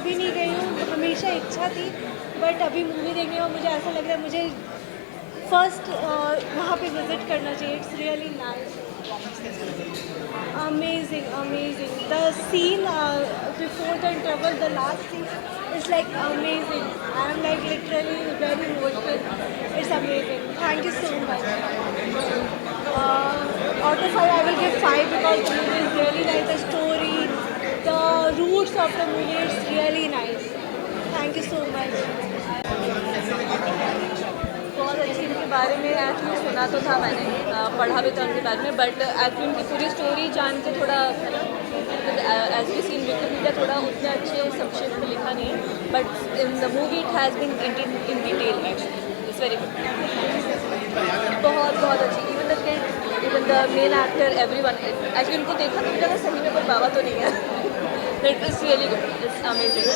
कभी नहीं गई हूँ, हमेशा इच्छा थी, बट अभी मूवी देखने और मुझे ऐसा लग रहा है मुझे फर्स्ट वहाँ पे विजिट करना चाहिए. It's really nice. Amazing, amazing. The scene before the interval, the last scene is like amazing. I am like literally very emotional. It's amazing. Thank you so much. Out of 5, I will give 5 because the movie is really nice. The story, the roots of the movie is really nice. Thank you so much. बहुत अच्छी इनके बारे में actually सुना तो था मैंने, पढ़ा भी था उनके बारे में, बट एक्चुअली उनकी पूरी स्टोरी जान के थोड़ा है ना, एज वी सीन विकिपीडिया थोड़ा उतने अच्छे संक्षेप में लिखा नहीं है, but in the movie it has been in detail actually. It's very good. बहुत बहुत अच्छी. Even the kid, even the main actor, everyone. Actually उनको देखा तो मुझे लगा सही में कोई बाबा तो नहीं है. It is really good. It's amazing.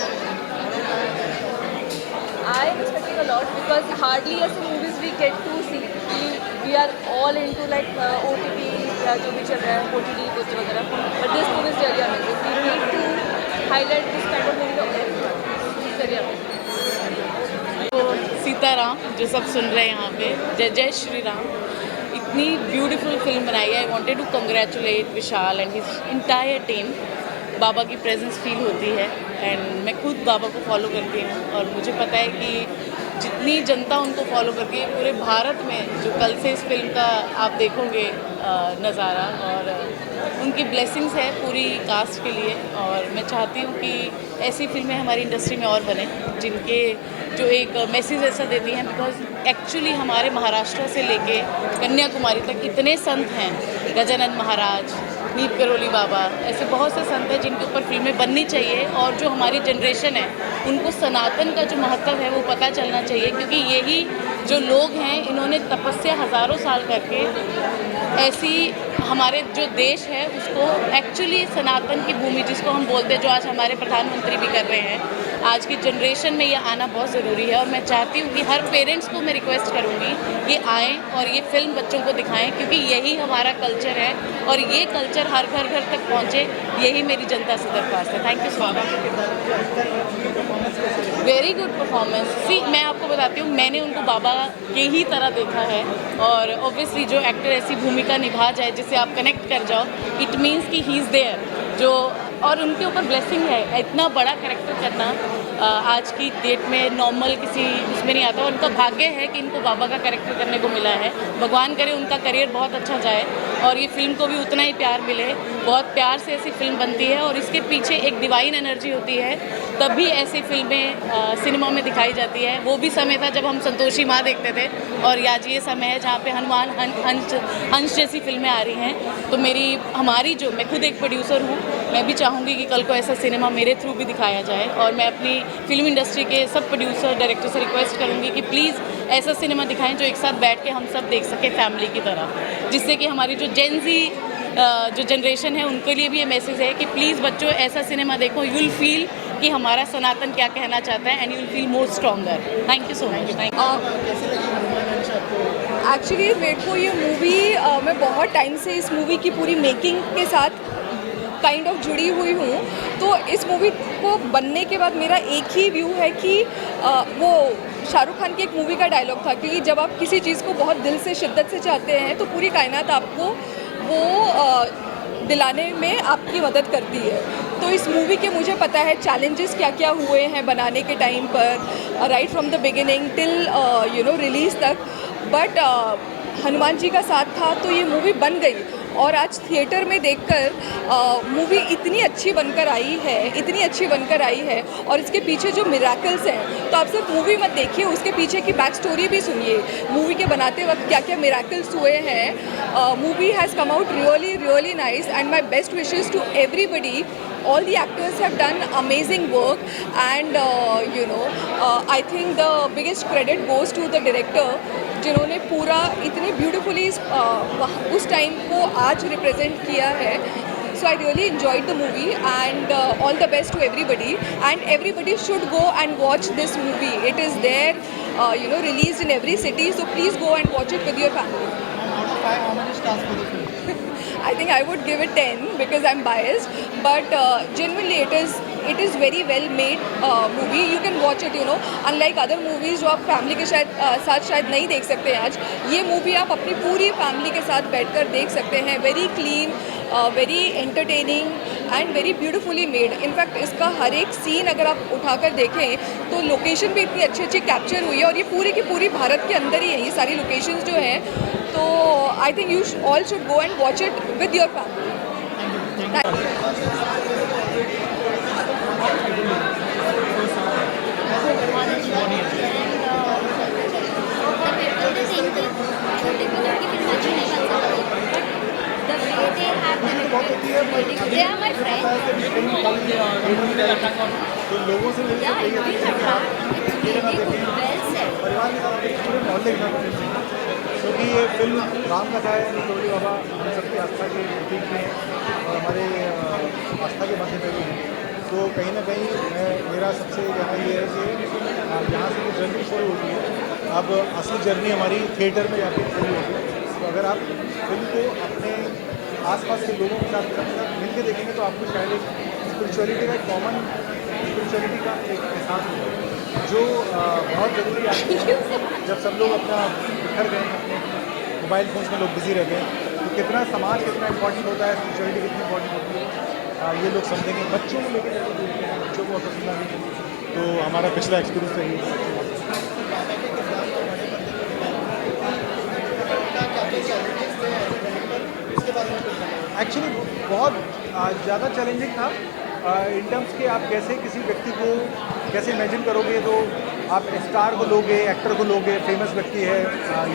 I am expecting a lot because hardly ऐसे movies we get to see. We are all into like OTT या जो भी चल रहा है, OTT कुछ वगैरह. But this movie is really amazing. We need to highlight this kind of movie to everyone. It's very amazing. तो सीताराम जो सब सुन रहे हैं यहाँ पे, जय जय श्री राम. इतनी ब्यूटीफुल फिल्म बनाई है. I wanted to congratulate Vishal and his entire team. बाबा की प्रेजेंस फील होती है एंड मैं खुद बाबा को फॉलो करती हूँ और मुझे पता है कि जितनी जनता उनको फॉलो करती है पूरे भारत में, जो कल से इस फिल्म का आप देखोगे नज़ारा, और उनकी ब्लेसिंग्स है पूरी कास्ट के लिए. और मैं चाहती हूँ कि ऐसी फिल्में हमारी इंडस्ट्री में और बने जिनके जो एक मैसेज ऐसा देती हैं. बिकॉज एक्चुअली हमारे महाराष्ट्र से लेके कन्याकुमारी तक इतने संत हैं, गजानन महाराज, नीप करोली बाबा, ऐसे बहुत से संत हैं जिनके ऊपर फिल्में बननी चाहिए. और जो हमारी जनरेशन है उनको सनातन का जो महत्व है वो पता चलना चाहिए, क्योंकि यही जो लोग हैं इन्होंने तपस्या हज़ारों साल करके ऐसी हमारे जो देश है उसको एक्चुअली सनातन की भूमि जिसको हम बोलते हैं, जो आज हमारे प्रधानमंत्री भी कर रहे हैं, आज की जनरेशन में ये आना बहुत ज़रूरी है. और मैं चाहती हूँ कि हर पेरेंट्स को मैं रिक्वेस्ट करूँगी कि आएँ और ये फिल्म बच्चों को दिखाएं, क्योंकि यही हमारा कल्चर है और ये कल्चर हर घर घर तक पहुँचे, यही मेरी जनता से दरख्वास्त है. Thank you so much. Very good performance. See मैं आपको बताती हूँ, मैंने उनको बाबा के ही तरह देखा है. और ऑब्वियसली जो एक्टर ऐसी भूमिका निभा जाए जिससे आप कनेक्ट कर जाओ, इट मीन्स कि ही इज़ देयर. जो और उनके ऊपर ब्लेसिंग है. इतना बड़ा कैरेक्टर करना आज की डेट में नॉर्मल किसी उसमें नहीं आता. उनका भाग्य है कि इनको बाबा का कैरेक्टर करने को मिला है. भगवान करे उनका करियर बहुत अच्छा जाए और ये फिल्म को भी उतना ही प्यार मिले. बहुत प्यार से ऐसी फिल्म बनती है और इसके पीछे एक डिवाइन एनर्जी होती है, तभी ऐसी फिल्में सिनेमा में दिखाई जाती है. वो भी समय था जब हम संतोषी माँ देखते थे, और आज ये समय है जहाँ पे हनुमान हंस जैसी फिल्में आ रही हैं. तो हमारी जो, मैं खुद एक प्रोड्यूसर हूँ, मैं भी चाहूँगी कि कल को ऐसा सिनेमा मेरे थ्रू भी दिखाया जाए. और मैं अपनी फिल्म इंडस्ट्री के सब प्रोड्यूसर डायरेक्टर से रिक्वेस्ट करूँगी कि प्लीज़ ऐसा सिनेमा दिखाएं जो एक साथ बैठ के हम सब देख सकें फैमिली की तरह, जिससे कि हमारी जो जेनजी जो जनरेशन है उनके लिए भी ये मैसेज है कि प्लीज़ बच्चों ऐसा सिनेमा देखो. यू विल फील कि हमारा सनातन क्या कहना चाहता है and you will feel more stronger. Thank you so much. Thank actually wait को ये मूवी मैं बहुत टाइम से इस मूवी की पूरी मेकिंग के साथ काइंड ऑफ जुड़ी हुई हूँ. तो इस मूवी को बनने के बाद मेरा एक ही व्यू है कि वो शाहरुख खान की एक मूवी का डायलॉग था कि जब आप किसी चीज़ को बहुत दिल से शिद्दत से चाहते हैं तो पूरी कायनात आपको वो दिलाने में आपकी मदद करती है. तो इस मूवी के मुझे पता है चैलेंजेस क्या क्या हुए हैं बनाने के टाइम पर, right from the beginning till release तक. बट हनुमान जी का साथ था तो ये मूवी बन गई. और आज थिएटर में देखकर मूवी इतनी अच्छी बनकर आई है और इसके पीछे जो मिरेकल्स हैं, तो आप सिर्फ मूवी मत देखिए, उसके पीछे की बैक स्टोरी भी सुनिए. मूवी के बनाते वक्त क्या क्या मिरेकल्स हुए हैं. Movie has come out really nice and my best wishes to everybody. All the actors have done amazing work and I think the biggest credit goes to the director जिन्होंने पूरा इतने ब्यूटीफुली उस time को आज represent किया है. So I really enjoyed the movie and all the best to everybody, and everybody should go and watch this movie. It is there, released in every city, so please go and watch it with your family. Out of 5, how many stars for the film? I think I would give it 10 because I'm biased, but genuinely it is it is very well made movie. You can watch it, you know, unlike other movies जो आप family के साथ शायद नहीं देख सकते हैं आज. ये मूवी आप अपनी पूरी फैमिली के साथ बैठकर देख सकते हैं. Very clean, very entertaining and very beautifully made. In fact इसका हर एक सीन अगर आप उठाकर देखें तो लोकेशन भी इतनी अच्छी कैप्चर हुई है, और ये पूरी की पूरी भारत के अंदर ही है ये सारी लोकेशंस जो हैं. तो I think you all should go and watch it with your family. They are my friends. तो लोगों से मिलकर Yeah, it will attract. It's really good. Well said. परिवार के साथ एक पूरे मोहल्ले के साथ मिलते हैं, क्योंकि ये फिल्म राम कथा है. निकोली बाबा हम सबकी आस्था के प्रतीक में और हमारे आस्था के मध्य में भी हैं. तो कहीं ना कहीं मेरा सबसे कहना ये है कि यहाँ से जो जर्नी शुरू होती है, अब असली जर्नी हमारी थिएटर में जाके शुरू होती है. तो अगर आप फिल्म को अपने आसपास के लोगों के साथ मिल के देखेंगे तो आपको शायद एक स्पिरिचुअलिटी का, एक कॉमन स्पिरिचुअलिटी का एक एहसास होगा जो बहुत ज़रूरी है. जब सब लोग अपना बिखर गए, अपने मोबाइल फोन्स में लोग बिजी रह गए, तो कितना समाज कितना इंपॉर्टेंट होता है, स्पिरिचुअलिटी कितनी इंपॉर्टेंट होती है, ये लोग समझेंगे. बच्चों को लेकर जब देखते हैं, बच्चों को पसंद आएगी. तो हमारा पिछला एक्सपीरियंस रही एक्चुअली बहुत ज़्यादा चैलेंजिंग था इन टर्म्स के आप कैसे किसी व्यक्ति को कैसे इमेजिन करोगे. तो आप स्टार को लोगे, एक्टर को लोगे, फेमस व्यक्ति है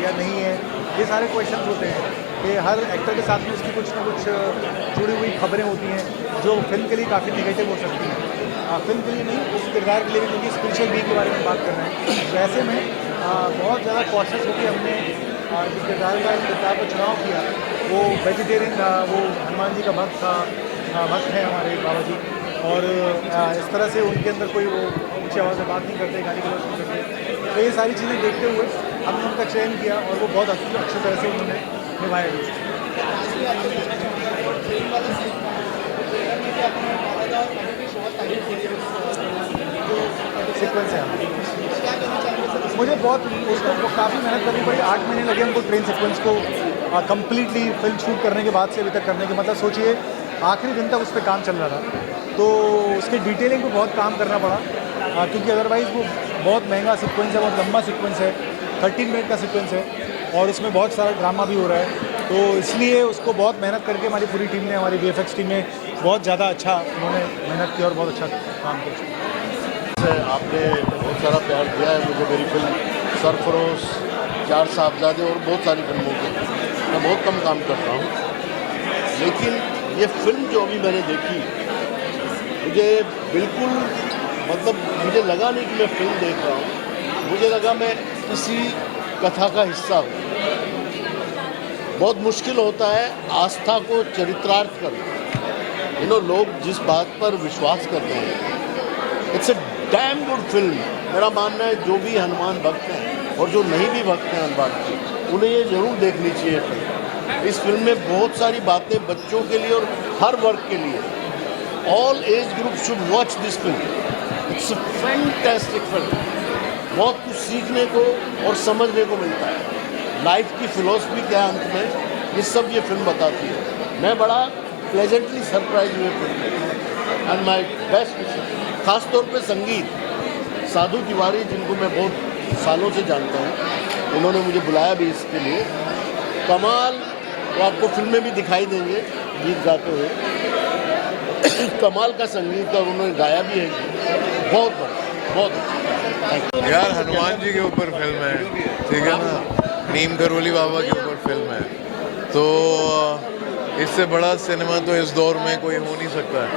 या नहीं है, ये सारे क्वेश्चंस होते हैं कि हर एक्टर के साथ में उसकी कुछ ना कुछ जुड़ी हुई खबरें होती हैं जो फिल्म के लिए काफ़ी नेगेटिव हो सकती हैं. फिल्म के लिए नहीं, उस किरदार के लिए भी, क्योंकि स्पिरिचुअल बीइंग के बारे में बात कर रहे हैं. वैसे में बहुत ज़्यादा कॉशियस होकर हमने जो किरदार का चुनाव किया. वो वेजिटेरियन था, वो हनुमान जी का भक्त था, भक्त है हमारे बाबा जी, और इस तरह से उनके अंदर कोई वो ऊँची आवाज़ में बात नहीं करते, गाली गलौज नहीं करते. तो ये सारी चीज़ें देखते हुए हमने उनका चयन किया और वो बहुत अच्छी तरह से उन्होंने निभाया गया. सीक्वेंस है मुझे बहुत उसको काफ़ी मेहनत करनी पड़ी. 8 महीने लगे हमको ट्रेन सीक्वेंस को कम्प्लीटली फिल्म शूट करने के बाद से अभी तक करने के, मतलब सोचिए आखिरी दिन तक उस पर काम चल रहा था. तो उसके डिटेलिंग पे बहुत काम करना पड़ा, क्योंकि अदरवाइज़ वो बहुत महंगा सीक्वेंस है, बहुत लंबा सीक्वेंस है, 13 मिनट का सीक्वेंस है और उसमें बहुत सारा ड्रामा भी हो रहा है. तो इसलिए उसको बहुत मेहनत करके हमारी पूरी टीम ने, हमारी VFX टीम ने बहुत ज़्यादा अच्छा उन्होंने मेहनत की और बहुत अच्छा काम किया. आपने बहुत सारा प्यार दिया है मुझे. मेरी फिल्म सरफरोश, चार साहबजादे और बहुत सारी फिल्मों के मैं बहुत कम काम करता हूँ, लेकिन ये फिल्म जो अभी मैंने देखी मुझे बिल्कुल, मतलब मुझे लगा नहीं कि मैं फिल्म देख रहा हूँ, मुझे लगा मैं किसी कथा का हिस्सा हूँ. बहुत मुश्किल होता है आस्था को चरितार्थ करना. लोग जिस बात पर विश्वास करते हैं, it's a damn good film. मेरा मानना है जो भी हनुमान भक्त हैं और जो नहीं भी भक्त हैं हनुमान के, उन्हें ये ज़रूर देखनी चाहिए फिल्म. इस फिल्म में बहुत सारी बातें बच्चों के लिए और हर वर्ग के लिए, all age group should watch this film. It's a fantastic film. बहुत कुछ सीखने को और समझने को मिलता है. लाइफ की फिलॉसफी क्या है अंत में, ये सब ये फिल्म बताती है. मैं बड़ा प्लेजेंटली सरप्राइज हुए film and my best wishes. खास तौर पे संगीत, साधु तिवारी जिनको मैं बहुत सालों से जानता हूँ, उन्होंने मुझे बुलाया भी इसके लिए. कमाल. वो आपको फिल्म में भी दिखाई देंगे गीत गाते हुए. कमाल का संगीत और उन्होंने गाया भी है. बहुत बढ़िया, बहुत अच्छा. यार हनुमान जी के ऊपर फिल्म है, ठीक है ना, नीम करौली बाबा के ऊपर फिल्म है, तो इससे बड़ा सिनेमा तो इस दौर में कोई हो नहीं सकता है.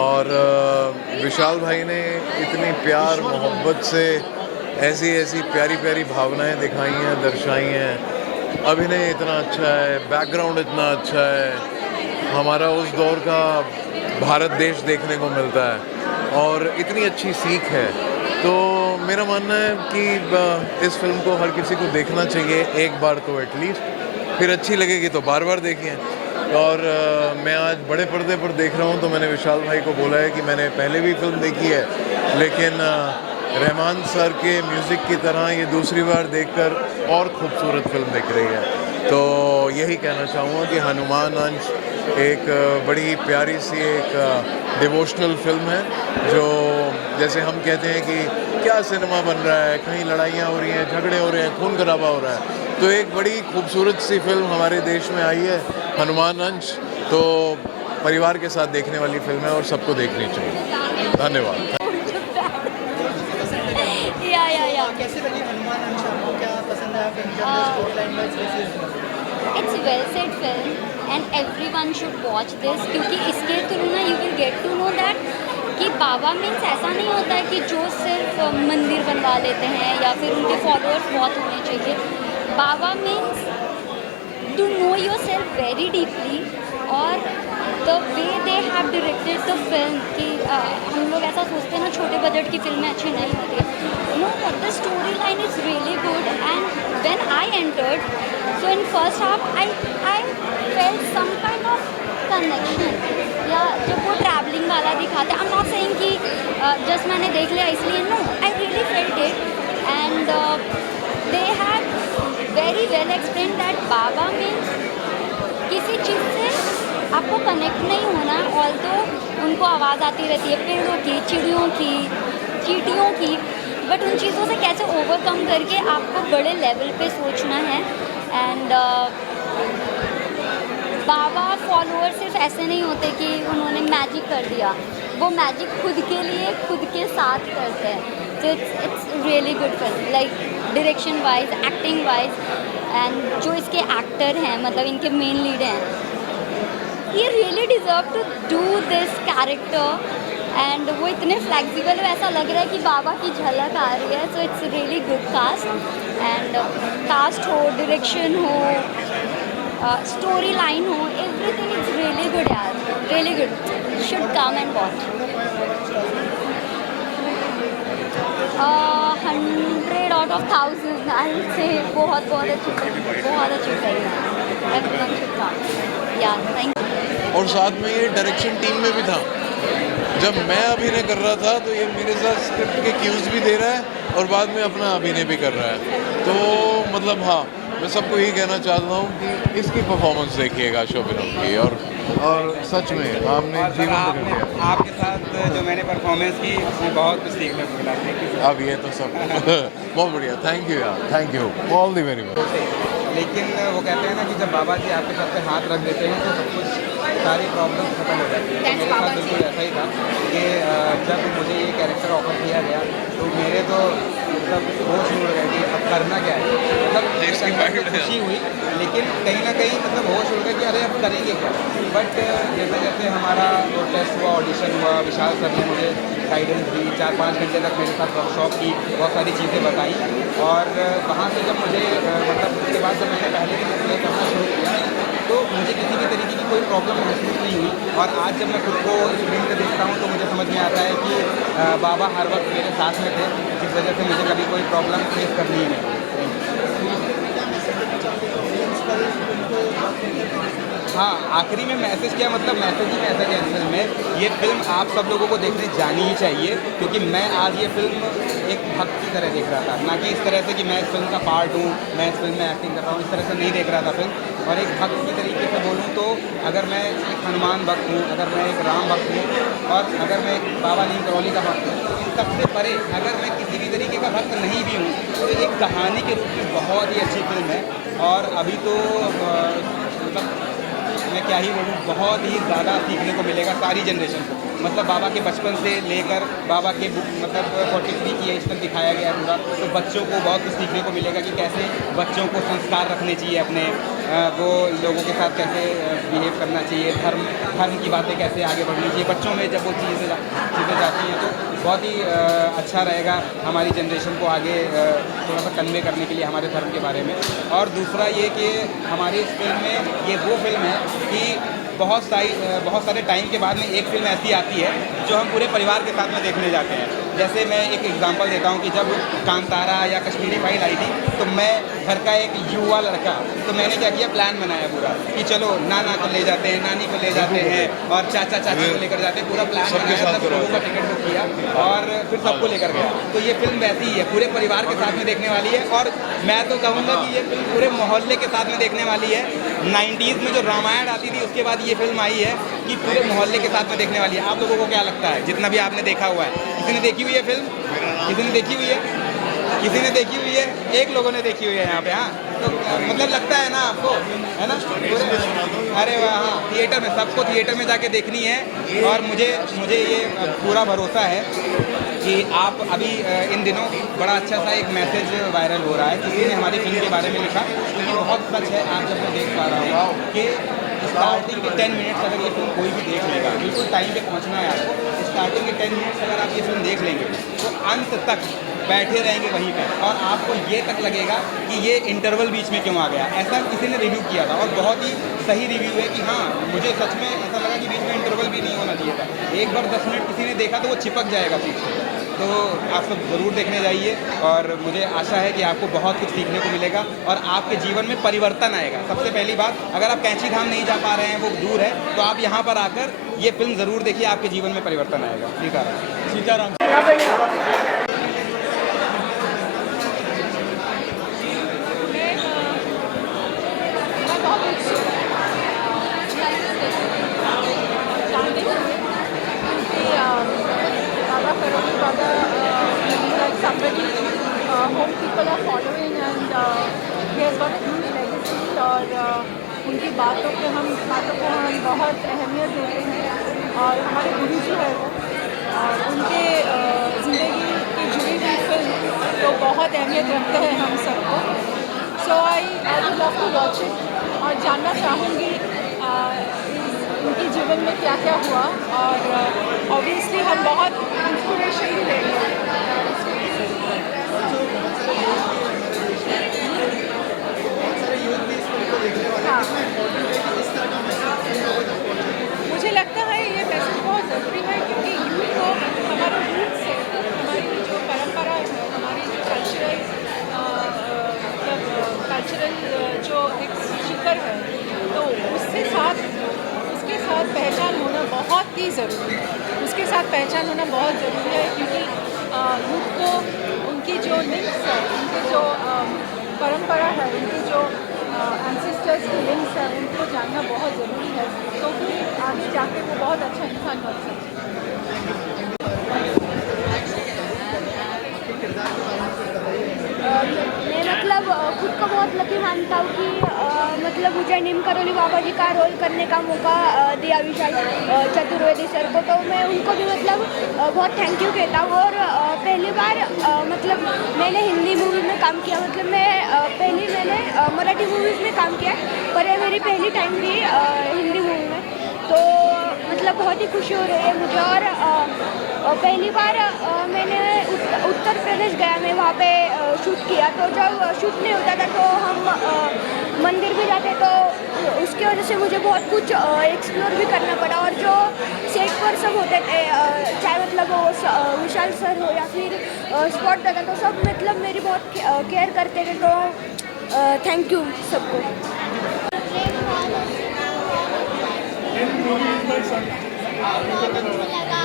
और विशाल भाई ने इतनी प्यार मोहब्बत से ऐसी ऐसी प्यारी प्यारी भावनाएं दिखाई हैं, दर्शाई हैं. अभिनय इतना अच्छा है, बैकग्राउंड इतना अच्छा है, हमारा उस दौर का भारत देश देखने को मिलता है और इतनी अच्छी सीख है. तो मेरा मानना है कि इस फिल्म को हर किसी को देखना चाहिए एक बार तो एटलीस्ट, फिर अच्छी लगेगी तो बार बार देखिए. और मैं आज बड़े पर्दे पर देख रहा हूँ, तो मैंने विशाल भाई को बोला है कि मैंने पहले भी फिल्म देखी है, लेकिन रहमान सर के म्यूज़िक की तरह ये दूसरी बार देखकर और खूबसूरत फिल्म दिख रही है। तो यही कहना चाहूँगा कि हनुमान अंश एक बड़ी प्यारी सी एक डिवोशनल फिल्म है, जो जैसे हम कहते हैं कि क्या सिनेमा बन रहा है, कहीं लड़ाइयाँ हो रही हैं, झगड़े हो रहे हैं, खून खराबा हो रहा है, तो एक बड़ी खूबसूरत सी फिल्म हमारे देश में आई है हनुमान अंश। तो परिवार के साथ देखने वाली फिल्म है और सबको देखनी चाहिए। धन्यवाद। कैसे लगी हनुमान अंश आपको, क्या पसंद आया फिल्म के अंदर story line? It's well said film and everyone should watch this, क्योंकि इसके थ्रू ना you will get to know that कि बाबा मीन्स ऐसा नहीं होता है कि जो सिर्फ मंदिर बनवा लेते हैं या फिर उनके फॉलोअर्स बहुत होने चाहिए। बाबा means to know yourself very deeply, और the way they have directed the film कि हम लोग ऐसा सोचते हैं ना छोटे बजट की फिल्में अच्छी नहीं होती, no the story line is really good. And when I entered, so in first half I felt some kind of connection, या जब वो ट्रैवलिंग वाला दिखाते, आई एम नॉट सेइंग कि जस्ट मैंने देख लिया इसलिए, no I really felt it. And they have very well explain that बाबा मीन्स किसी चीज़ से आपको कनेक्ट नहीं होना, ऑल तो उनको आवाज़ आती रहती है पेड़ों की, चिड़ियों की, चींटियों की, बट उन चीज़ों से कैसे ओवरकम करके आपको बड़े लेवल पे सोचना है। एंड बाबा फॉलोअर सिर्फ ऐसे नहीं होते कि उन्होंने मैजिक कर दिया, वो मैजिक खुद के लिए खुद के साथ करते हैं। तो it's really good film, like direction wise, acting wise, and जो इसके एक्टर हैं, मतलब इनके मेन लीड हैं, ये really deserve to do this character. And वो इतने फ्लेक्सिबल है, ऐसा लग रहा है कि बाबा की झलक आ रही है। So it's really good cast, and cast हो, डायरेक्शन हो, स्टोरी लाइन हो, एवरीथिंग इज़ रियली गुड यार, really good, should come and watch. 100 out of 1000 I say बहुत अच्छी फिल्म, बहुत अच्छी फिल्म है, एवरीवन शुड कम। या थैंक यू। और साथ में ये डायरेक्शन टीम में भी था, जब मैं अभिनय कर रहा था तो ये मेरे साथ स्क्रिप्ट के क्यूज भी दे रहा है और बाद में अपना अभिनय भी कर रहा है। तो मतलब हाँ, मैं सबको यही कहना चाहता हूँ कि इसकी परफॉर्मेंस देखिएगा शोभिनम की, और सच में आपने जीवन कर दिया। आपके साथ जो मैंने परफॉर्मेंस की उसमें बहुत कुछ सीखने को मिला। अब ये तो सब बहुत बढ़िया, थैंक यू यार, thank you, all the very much. लेकिन वो कहते हैं ना कि जब बाबा जी आपके सर पे हाथ रख देते हैं तो सब कुछ सारी प्रॉब्लम खत्म हो जाती है। मेरे साथ बिल्कुल ऐसा ही था कि जब मुझे ये कैरेक्टर ऑफर किया गया तो मेरे तो मतलब होश उड़ गए कि अब करना क्या है, मतलब खुशी हुई, लेकिन कहीं ना कहीं मतलब होश उड़ गया कि अरे अब करेंगे क्या। बट जैसे जैसे हमारा वो टेस्ट हुआ, ऑडिशन हुआ, विशाल सर ने मुझे गाइडेंस दी, 4-5 घंटे तक मेरे साथ वर्कशॉप की, बहुत सारी चीज़ें बताई, और वहाँ से जब मुझे मतलब उसके बाद जब मैंने पहले दिन प्ले करना शुरू किया तो मुझे किसी भी तरीके की कोई प्रॉब्लम महसूस नहीं हुई। और आज जब मैं खुद को स्क्रीन पर देखता हूँ तो मुझे समझ में आता है कि बाबा हर वक्त मेरे साथ में थे, जिस वजह से मुझे कभी कोई प्रॉब्लम फेस करनी ही नहीं। हाँ, आखिरी में मैसेज क्या, मतलब मैसेज ही मैसेज है इस फिल्म में। ये फिल्म आप सब लोगों को देखने जानी ही चाहिए, क्योंकि मैं आज ये फिल्म एक भक्त की तरह देख रहा था, ना कि इस तरह से कि मैं इस फिल्म का पार्ट हूँ, मैं इस फिल्म में एक्टिंग कर रहा हूँ, इस तरह से नहीं देख रहा था फिल्म। और एक भक्त की तरीके से बोलूँ तो अगर मैं एक हनुमान भक्त हूँ, अगर मैं एक राम भक्त हूँ, और अगर मैं एक बाबा नीम करौली का भक्त हूँ, तो इन सबसे परे अगर मैं किसी भी तरीके का भक्त नहीं भी हूँ तो एक कहानी के रूप में बहुत ही अच्छी फिल्म है। और अभी तो मतलब मैं क्या ही बोलूँ, बहुत ही ज़्यादा सीखने को मिलेगा सारी जनरेशन को। मतलब बाबा के बचपन से लेकर बाबा के मतलब 43 की एज तक दिखाया गया है पूरा, तो बच्चों को बहुत कुछ सीखने को मिलेगा कि कैसे बच्चों को संस्कार रखने चाहिए अपने, वो लोगों के साथ कैसे बिहेव करना चाहिए, धर्म की बातें कैसे आगे बढ़नी चाहिए बच्चों में। जब वो चीज़ें जाती हैं तो बहुत ही अच्छा रहेगा हमारी जनरेशन को आगे थोड़ा सा कन्वे करने के लिए हमारे धर्म के बारे में। और दूसरा ये कि हमारी इस फिल्म में ये वो फिल्म है कि बहुत सारे टाइम के बाद में एक फिल्म ऐसी आती है जो हम पूरे परिवार के साथ में देखने जाते हैं। जैसे मैं एक एग्जांपल देता हूँ कि जब कांतारा या कश्मीरी फाइल आई थी तो मैं घर का एक युवा लड़का, तो मैंने क्या किया, प्लान बनाया पूरा कि चलो नाना को ले जाते हैं, नानी को ले जाते हैं और चाचा चाची को लेकर जाते हैं, पूरा प्लान बनाया, 10 लोगों का टिकट बुक किया और फिर सबको लेकर गया। तो ये फिल्म वैसी ही है, पूरे परिवार के साथ में देखने वाली है और मैं तो कहूँगा कि ये फिल्म पूरे मोहल्ले के साथ में देखने वाली है। 90s में जो रामायण आती थी उसके बाद ये फिल्म आई है कि पूरे मोहल्ले के साथ में देखने वाली है। आप लोगों को क्या लगता है, जितना भी आपने देखा हुआ है, किसी ने देखी हुई है फिल्म? किसी ने देखी हुई है? किसी ने देखी हुई है? एक लोगों ने देखी हुई है यहाँ पे। हाँ, तो मतलब लगता है ना आपको, है ना? अरे वाह, हाँ, थिएटर में, सबको थिएटर में जाके देखनी है और मुझे ये पूरा भरोसा है कि आप अभी इन दिनों बड़ा अच्छा सा एक मैसेज वायरल हो रहा है। किसी ने हमारी फिल्म के बारे में लिखा, क्योंकि बहुत सच है। आज जब मैं देख पा रहा हूँ कि स्टार्टिंग के 10 मिनट्स अगर ये फिल्म कोई भी देख लेगा, बिल्कुल टाइम पे पहुँचना है आपको, स्टार्टिंग के 10 मिनट्स अगर आप ये फिल्म देख लेंगे तो अंत तक बैठे रहेंगे वहीं पे और आपको ये तक लगेगा कि ये इंटरवल बीच में क्यों आ गया। ऐसा किसी ने रिव्यू किया था और बहुत ही सही रिव्यू है कि हाँ, मुझे सच में ऐसा लगा कि बीच में इंटरवल भी नहीं होना चाहिए था। एक बार 10 मिनट किसी ने देखा तो वो चिपक जाएगा पीछे। तो आप सब ज़रूर देखने जाइए और मुझे आशा है कि आपको बहुत कुछ सीखने को मिलेगा और आपके जीवन में परिवर्तन आएगा। सबसे पहली बात, अगर आप कैंची धाम नहीं जा पा रहे हैं, वो दूर है, तो आप यहाँ पर आकर ये फिल्म ज़रूर देखिए, आपके जीवन में परिवर्तन आएगा। Sitaram. Home people are following and he has got a huge legacy और उनकी बातों को हम बहुत अहमियत देते हैं और हमारे गुरु जी है वो और उनके ज़िंदगी की जुड़ी हुई फिल्म तो बहुत अहमियत रखते हैं हम सबको। So I would love to watch it और जानना चाहूँगी उनके जीवन में क्या क्या हुआ और ऑब्वियसली हम बहुत इंस्पिरेशन भी लेंगे। मुझे लगता है ये मैसेज बहुत ज़रूरी है क्योंकि यूथ को हमारे रूट से, हमारी जो परंपरा है, हमारी जो कल्चरल जो एक शिखर है, तो उसके साथ पहचान होना बहुत ही ज़रूरी है। उसके साथ पहचान होना बहुत ज़रूरी है क्योंकि यूथ को उनकी जो लिंक्स है, उनकी जो परंपरा है, उनकी जो एंसेस्टर्स की लिंक्स है, उनको जानना बहुत ज़रूरी है, तो फिर आगे जाके वो बहुत अच्छा इंसान बन सकते मैं मतलब खुद को बहुत लकी मानता हूँ कि मतलब मुझे नीम करोली बाबा जी का रोल करने का मौका दिया विशाल चतुर्वेदी सर को, तो मैं उनको भी मतलब बहुत थैंक यू कहता हूँ। और पहली बार मतलब मैंने हिंदी मूवी में काम किया, मतलब मैंने मराठी मूवीज़ में काम किया, पर ये मेरी पहली टाइम थी हिंदी मूवी में, तो मतलब बहुत ही खुशी हो रही है मुझे। और पहली बार मैंने उत्तर प्रदेश गया, मैं वहाँ पे शूट किया, तो जब शूट नहीं होता था तो हम मंदिर भी जाते, तो उसकी वजह से मुझे बहुत कुछ एक्सप्लोर भी करना पड़ा। और जो सेट पर सब होते थे, चाहे मतलब वो विशाल सर हो या फिर स्पॉट दादा, तो सब मतलब मेरी बहुत केयर करते थे, तो थैंक यू सबको। बहुत अच्छा लगा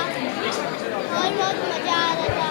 और बहुत मज़ा आ रहा था।